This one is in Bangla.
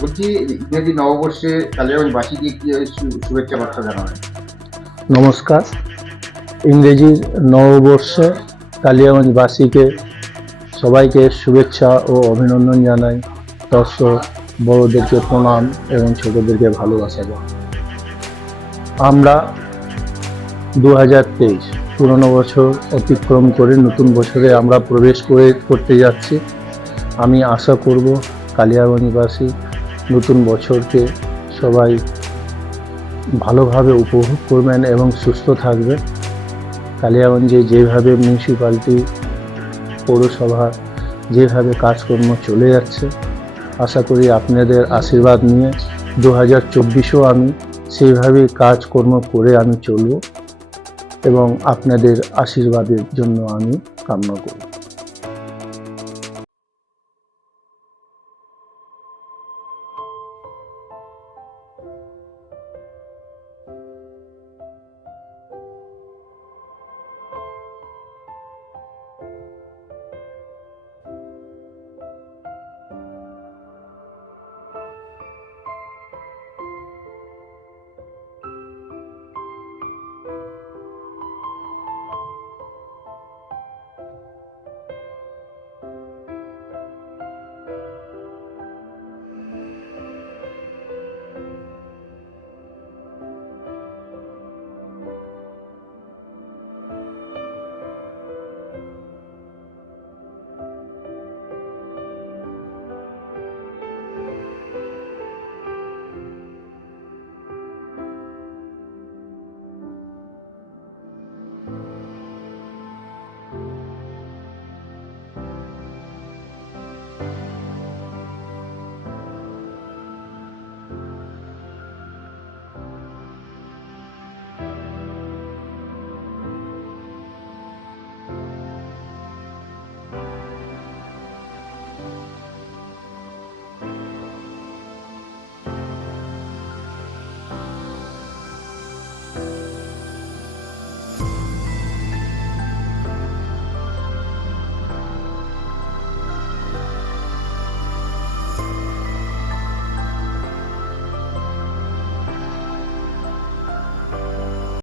বলছি, ইংরেজি নববর্ষে কালিয়াগঞ্জবাসীকে কি শুভেচ্ছা বার্তা জানাবেন? নমস্কার। ইংরেজির নববর্ষে কালিয়াগঞ্জবাসীকে সবাইকে শুভেচ্ছা ও অভিনন্দন জানাই। দর্শক, বড়োদেরকে প্রণাম এবং ছোটদেরকে ভালোবাসা জানাই। আমরা দু হাজার তেইশ পুরনো বছর অতিক্রম করে নতুন বছরে আমরা প্রবেশ করে, করতে যাচ্ছি। আমি আশা করব কালিয়াগঞ্জবাসী নতুন বছরকে সবাই ভালোভাবে উপভোগ করবেন এবং সুস্থ থাকবেন কালিয়াগঞ্জে যেভাবে মিউনিসিপ্যালিটি পৌরসভা যেভাবে কাজকর্ম চলে যাচ্ছে, আশা করি আপনাদের আশীর্বাদ নিয়ে দু হাজার চব্বিশেও আমি সেইভাবেই কাজকর্ম করে আমি চলব এবং আপনাদের আশীর্বাদের জন্য আমি কামনা করি।